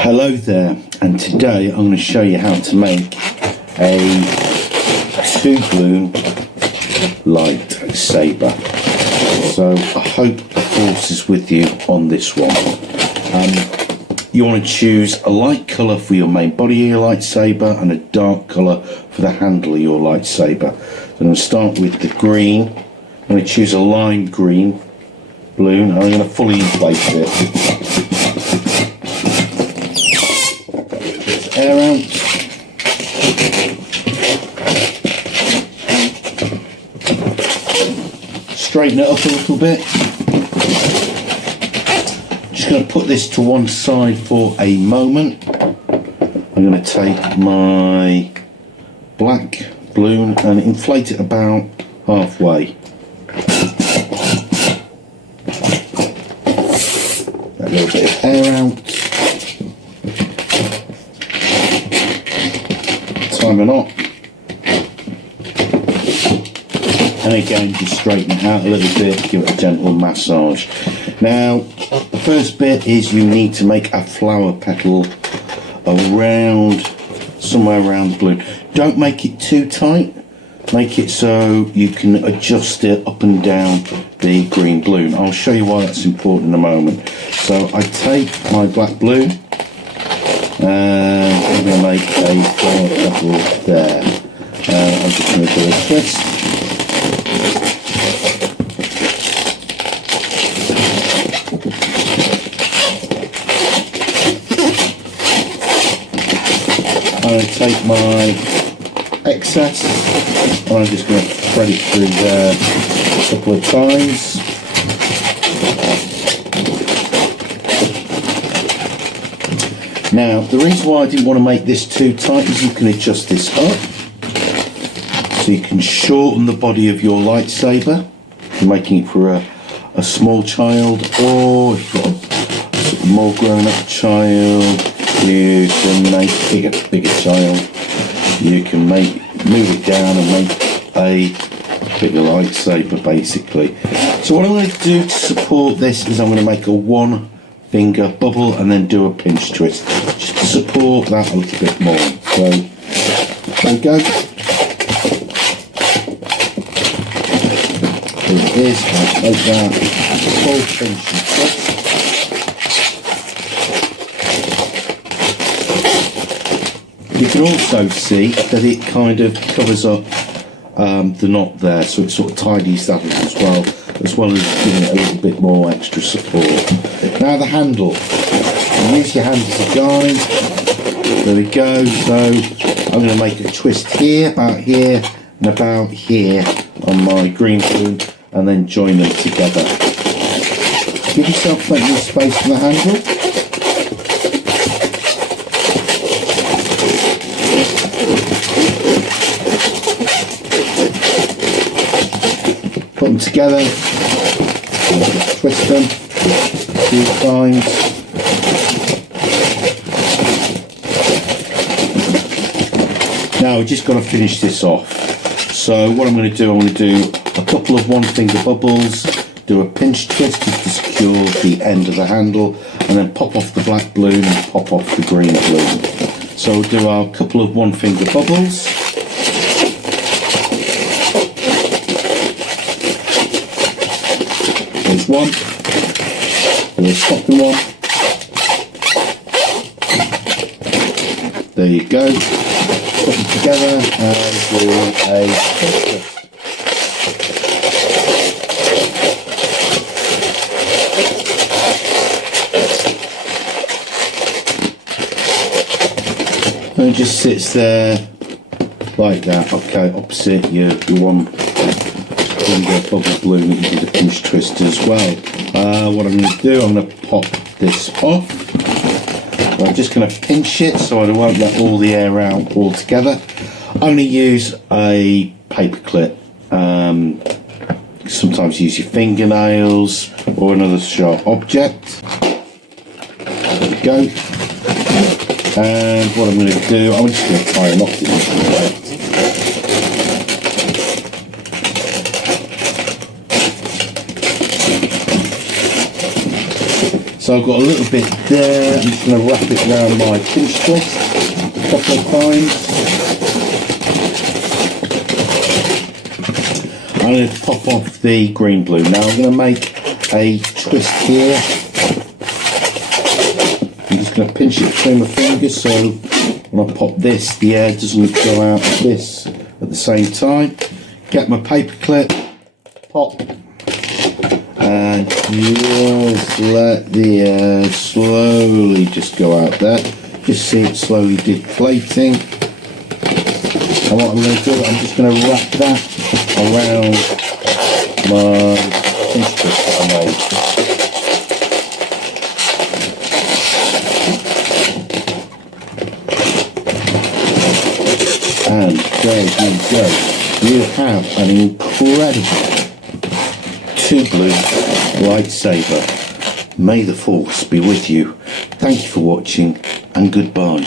Hello there, and today I'm going to show you how to make a 2-balloon lightsaber. So I hope the force is with you on this one. You want to choose a light colour for your main body of your lightsaber and a dark colour for the handle of your lightsaber. So I'm going to start with the green. I'm going to choose a lime green balloon and I'm going to fully inflate it. Air out. Straighten it up a little bit. Just going to put this to one side for a moment. I'm going to take my black balloon and inflate it about halfway. A little bit of air out. Time or not, and again just straighten it out a little bit, give it a gentle massage. Now the first bit is you need to make a flower petal around, somewhere around the balloon. Don't make it too tight, make it so you can adjust it up and down the green balloon. I'll show you why that's important in a moment. So I take my black balloon and I'm going to make a flower petal there. I'm just going to do a twist. I'm going to take my excess and I'm just going to thread it through there a couple of times. Now, the reason why I didn't want to make this too tight is you can adjust this up. So you can shorten the body of your lightsaber. You're making it for a small child, or if you've got a more grown-up child, you can make bigger child. You can move it down and make a bigger lightsaber, basically. So what I'm going to do to support this is I'm going to make a 1-finger bubble and then do a pinch twist just to support that a little bit more. So there we go. Here it is. I'll take that full pinch and twist. You can also see that it kind of covers up the knot there, so it sort of tidies that up as well as giving it a little bit more extra support. Now the handle, you use your hand as a guide. There we go. So I'm going to make a twist here, about here, and about here on my green balloon, and then join them together. Give yourself plenty of space for the handle. Put them together, twist them a few times. Now we've just got to finish this off. So what I'm going to do, I'm going to do a couple of 1-finger bubbles, do a pinch twist just to secure the end of the handle, and then pop off the black balloon and pop off the green balloon. So we'll do our couple of 1-finger bubbles. There's one, there's a second one, there you go, put them together and do a twist. And it just sits there like that, okay, opposite your 1-finger bubble balloon that you did a pinch twist as well. What I'm going to do, I'm going to pop this off. I'm just going to pinch it so I won't let all the air out altogether. I'm going to use a paper clip. Sometimes use your fingernails or another sharp object. There we go. And what I'm going to do, I'm just going to tie a knot in this. So I've got a little bit there. I'm just going to wrap it around my pinch twist a couple of times. I'm going to pop off the green glue. Now I'm going to make a twist here. I'm just going to pinch it between my fingers so when I pop this, the air doesn't go out of this at the same time. Get my paper clip, pop, and just let the air slowly just go out there. Just see it slowly deflating. And what I'm going to do, I'm just going to wrap that around my pinch twist that I made. And there you go. You have an incredible 2-blue lightsaber. May the force be with you. Thank you for watching and goodbye.